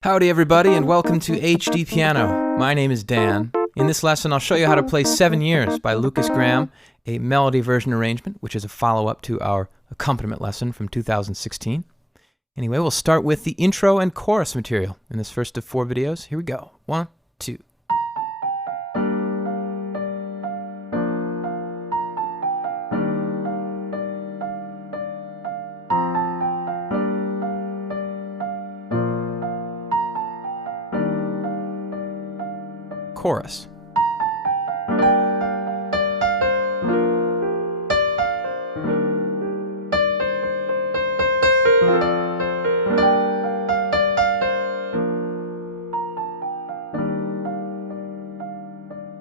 Howdy everybody and welcome to HDpiano. My name is Dan. In this lesson I'll show you how to play 7 Years by Lukas Graham, a melody version arrangement, which is a follow-up to our accompaniment lesson from 2016. Anyway, we'll start with the intro and chorus material in this first of 4 videos. Here we go. 1, 2. Chorus.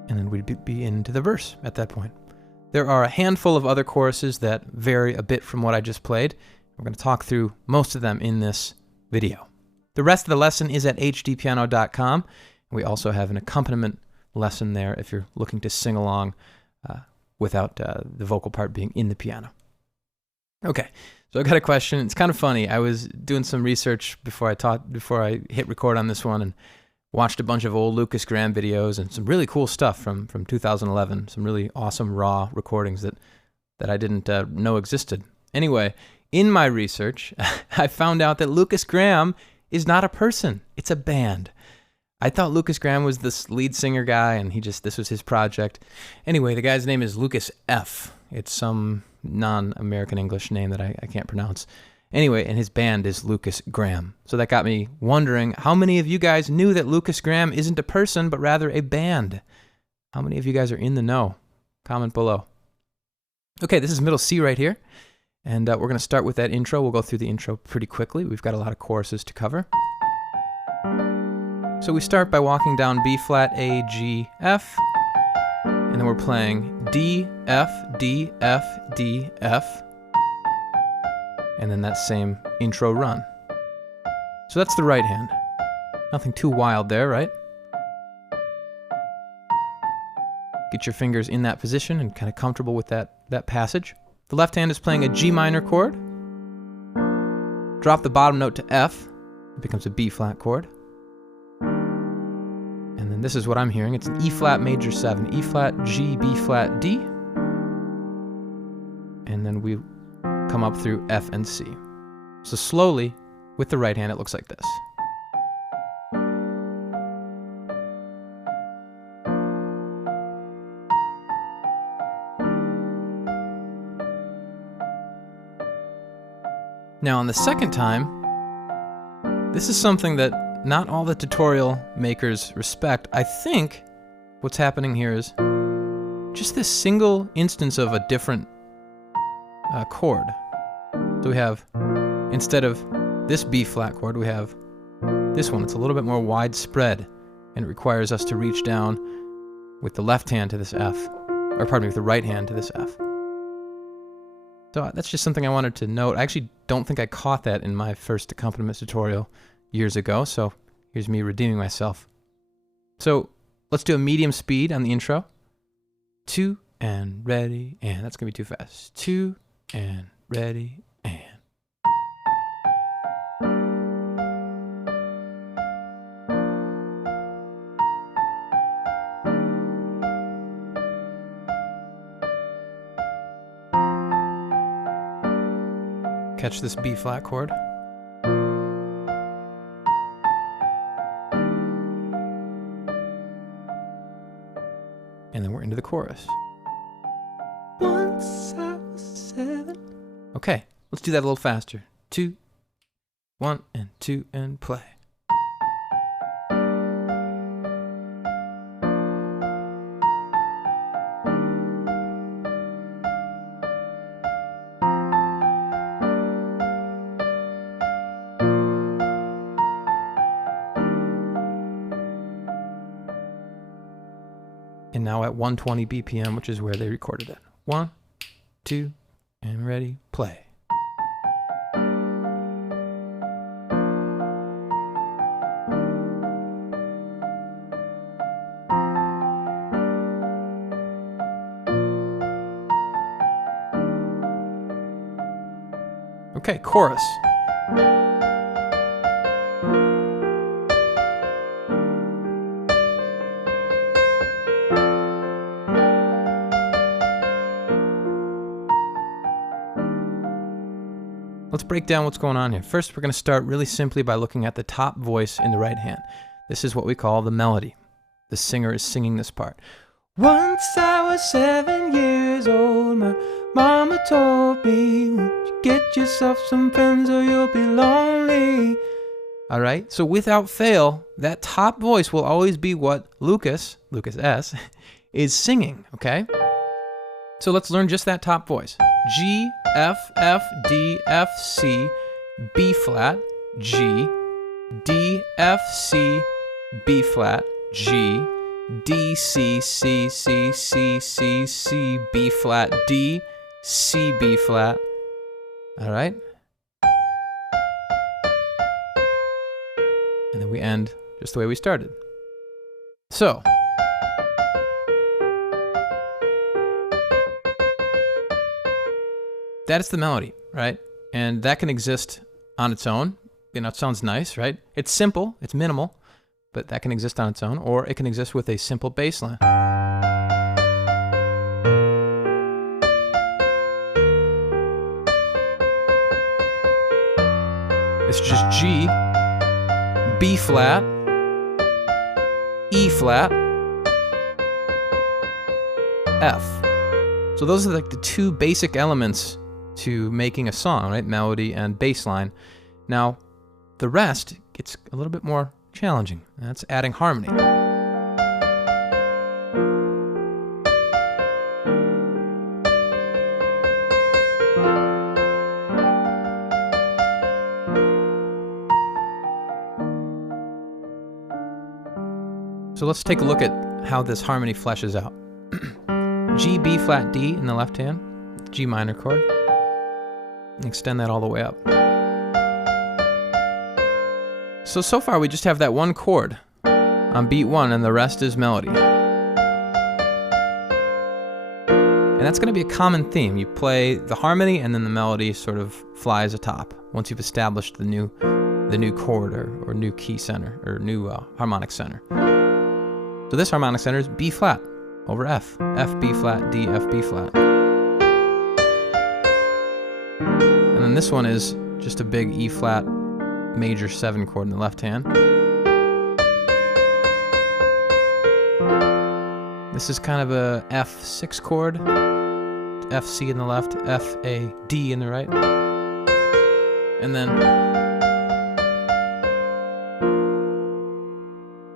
And then we'd be into the verse at that point. There are a handful of other choruses that vary a bit from what I just played. We're going to talk through most of them in this video. The rest of the lesson is at hdpiano.com. We also have an accompaniment lesson there if you're looking to sing along without the vocal part being in the piano. Okay, so I got a question. It's kind of funny. I was doing some research before I hit record on this one and watched a bunch of old Lukas Graham videos and some really cool stuff from 2011, some really awesome raw recordings that I didn't know existed. Anyway, in my research, I found out that Lukas Graham is not a person. It's a band. I thought Lukas Graham was this lead singer guy, and this was his project. Anyway, the guy's name is Lukas F. It's some non-American English name that I can't pronounce. Anyway, and his band is Lukas Graham. So that got me wondering, how many of you guys knew that Lukas Graham isn't a person, but rather a band? How many of you guys are in the know? Comment below. Okay, this is middle C right here, and we're going to start with that intro. We'll go through the intro pretty quickly. We've got a lot of choruses to cover. So we start by walking down B flat, A, G, F, and then we're playing D, F, D, F, D, F, and then that same intro run. So that's the right hand. Nothing too wild there, right? Get your fingers in that position and kind of comfortable with that passage. The left hand is playing a G minor chord. Drop the bottom note to F. It becomes a B flat chord. And then this is what I'm hearing. It's an E flat major 7, E flat, G, B flat, D. And then we come up through F and C. So slowly, with the right hand, it looks like this. Now on the second time, this is something that not all the tutorial makers respect. I think what's happening here is just this single instance of a different chord. So we have, instead of this B flat chord, we have this one. It's a little bit more widespread, and it requires us to reach down with the left hand to this F, or pardon me, with the right hand to this F. So that's just something I wanted to note. I actually don't think I caught that in my first accompaniment tutorial years ago, so here's me redeeming myself. So let's do a medium speed on the intro. 2 and ready, and that's gonna be too fast. 2 and ready, and. Catch this B flat chord. And then we're into the chorus. Once I was 7. Okay, let's do that a little faster. 2, 1, and 2, and play. And now at 120 BPM, which is where they recorded it. 1, 2, and ready, play. Okay, chorus. break down what's going on here. First, we're going to start really simply by looking at the top voice in the right hand. This is what we call the melody. The singer is singing this part. Once I was 7 years old, my mama told me, won't you get yourself some friends or you'll be lonely. All right, so without fail, that top voice will always be what Lukas S, is singing, okay? So let's learn just that top voice. G, F, F, D, F, C, B flat, G, D, F, C, B flat, G, D, C, C, C, C, C, C, B flat, D, C, B flat. All right? And then we end just the way we started. So, that's the melody, right? And that can exist on its own. You know, it sounds nice, right? It's simple, it's minimal, but that can exist on its own, or it can exist with a simple bass line. It's just G, B flat, E flat, F. So those are like the two basic elements to making a song, right? Melody and bass line. Now, the rest gets a little bit more challenging. That's adding harmony. So let's take a look at how this harmony fleshes out. G, B flat, D in the left hand, G minor chord. Extend that all the way up. So far we just have that one chord on beat 1 and the rest is melody. And that's going to be a common theme. You play the harmony and then the melody sort of flies atop once you've established the new chord or new key center or new harmonic center. So this harmonic center is B flat over F. F, B flat, D, F, B flat. And then this one is just a big E flat major 7 chord in the left hand. This is kind of a F6 chord. F, C in the left, F, A, D in the right. And then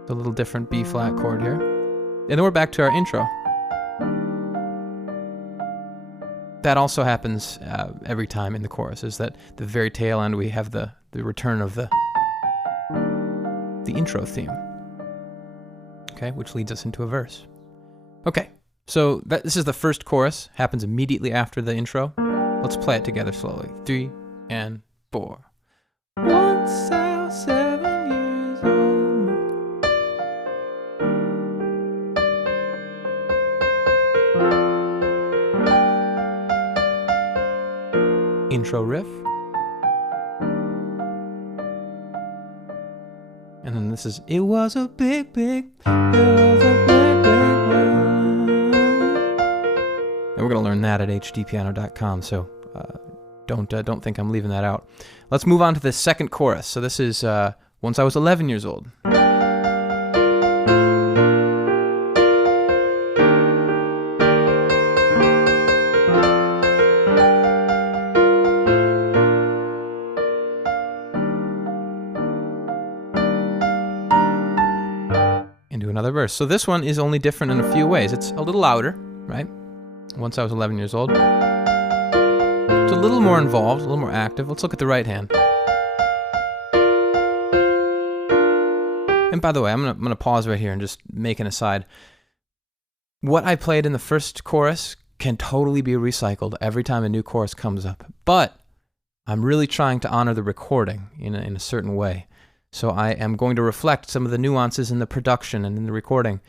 a little different B flat chord here. And then we're back to our intro. That also happens every time in the chorus, is that the very tail end we have the return of the intro theme, okay, which leads us into a verse. Okay, so this is the first chorus, happens immediately after the intro. Let's play it together slowly. 3 and 4. Once I was 7 years old. Intro riff. And then this is, it was a big, big, it was a big, big world. And we're going to learn that at HDpiano.com, so don't think I'm leaving that out. Let's move on to the second chorus. So this is Once I Was 11 Years Old. Another verse. So this one is only different in a few ways. It's a little louder, right? Once I was 11 years old. It's a little more involved, a little more active. Let's look at the right hand. And by the way, I'm gonna pause right here and just make an aside. What I played in the first chorus can totally be recycled every time a new chorus comes up. But I'm really trying to honor the recording in a certain way. So I am going to reflect some of the nuances in the production and in the recording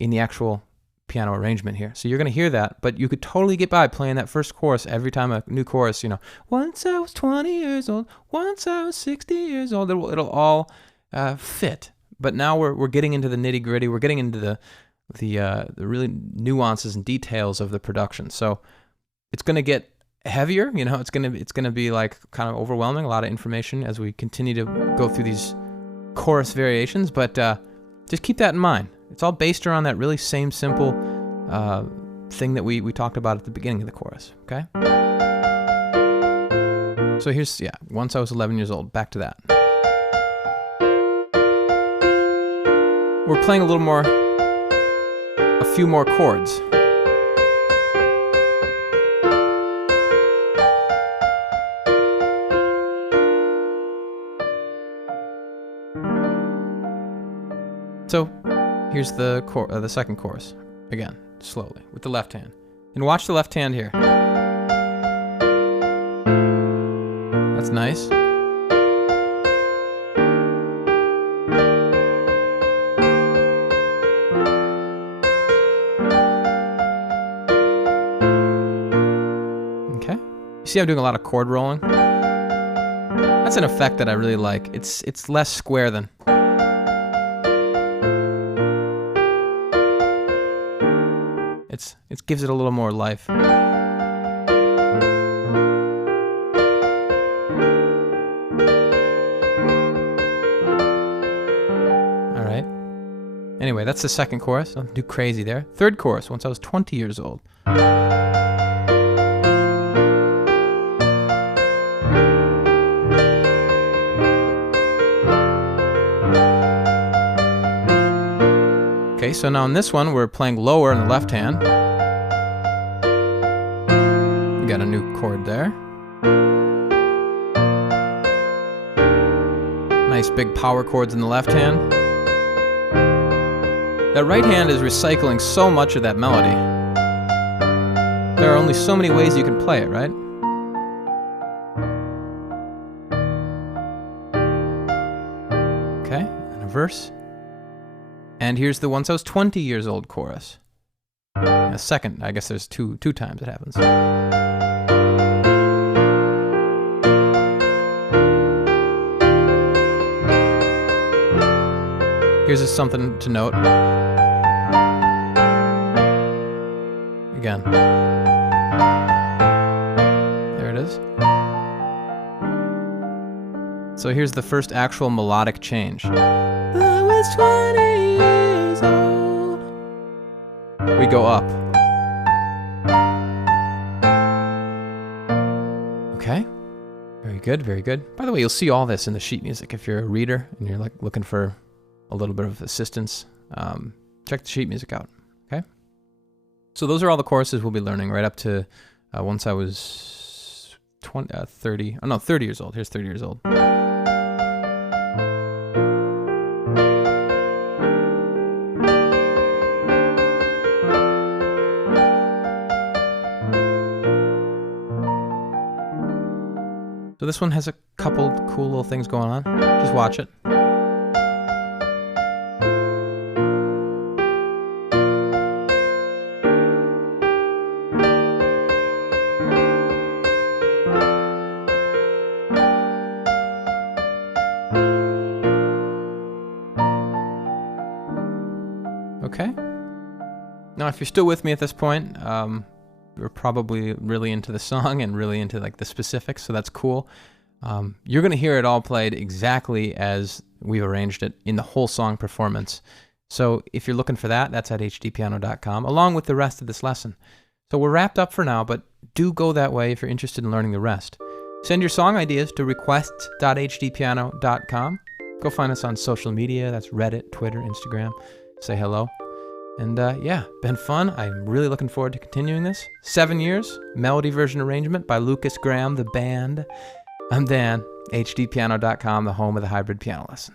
in the actual piano arrangement here. So you're going to hear that, but you could totally get by playing that first chorus every time a new chorus, you know, once I was 20 years old, once I was 60 years old, it'll all fit. But now we're getting into the nitty gritty. We're getting into the really nuances and details of the production. So it's going to get heavier. You know, it's gonna be like kind of overwhelming, a lot of information as we continue to go through these chorus variations. But just keep that in mind. It's all based around that really same simple thing that we talked about at the beginning of the chorus. Okay. So here's Once I Was 11 years old. Back to that. We're playing a few more chords. So here's the second chorus again, slowly with the left hand, and watch the left hand here. That's nice. Okay. You see I'm doing a lot of chord rolling? That's an effect that I really like. It's less square than. It gives it a little more life. All right. Anyway, that's the second chorus. Don't do crazy there. Third chorus, Once I Was 20 years old. Okay, so now in this one, we're playing lower in the left hand. We got a new chord there. Nice big power chords in the left hand. That right hand is recycling so much of that melody. There are only so many ways you can play it, right? Okay, and a verse. And here's the Once I Was 20 years old chorus. A second, I guess there's two times it happens. Here's just something to note. Again. There it is. So here's the first actual melodic change. I was 20 years old. We go up. Okay. Very good, very good. By the way, you'll see all this in the sheet music if you're a reader and you're like looking for a little bit of assistance. Check the sheet music out. Okay. So those are all the choruses we'll be learning right up to Once I Was 30 years old. Here's 30 years old. So this one has a couple cool little things going on. Just watch it. Okay. Now, if you're still with me at this point, we're probably really into the song and really into like the specifics, so that's cool. You're going to hear it all played exactly as we've arranged it in the whole song performance. So if you're looking for that, that's at HDpiano.com, along with the rest of this lesson. So we're wrapped up for now, but do go that way if you're interested in learning the rest. Send your song ideas to requests.hdpiano.com. Go find us on social media. That's Reddit, Twitter, Instagram. Say hello. And yeah, been fun. I'm really looking forward to continuing this. 7 years, melody version arrangement by Lukas, the band. I'm Dan, HDpiano.com, the home of the hybrid piano lesson.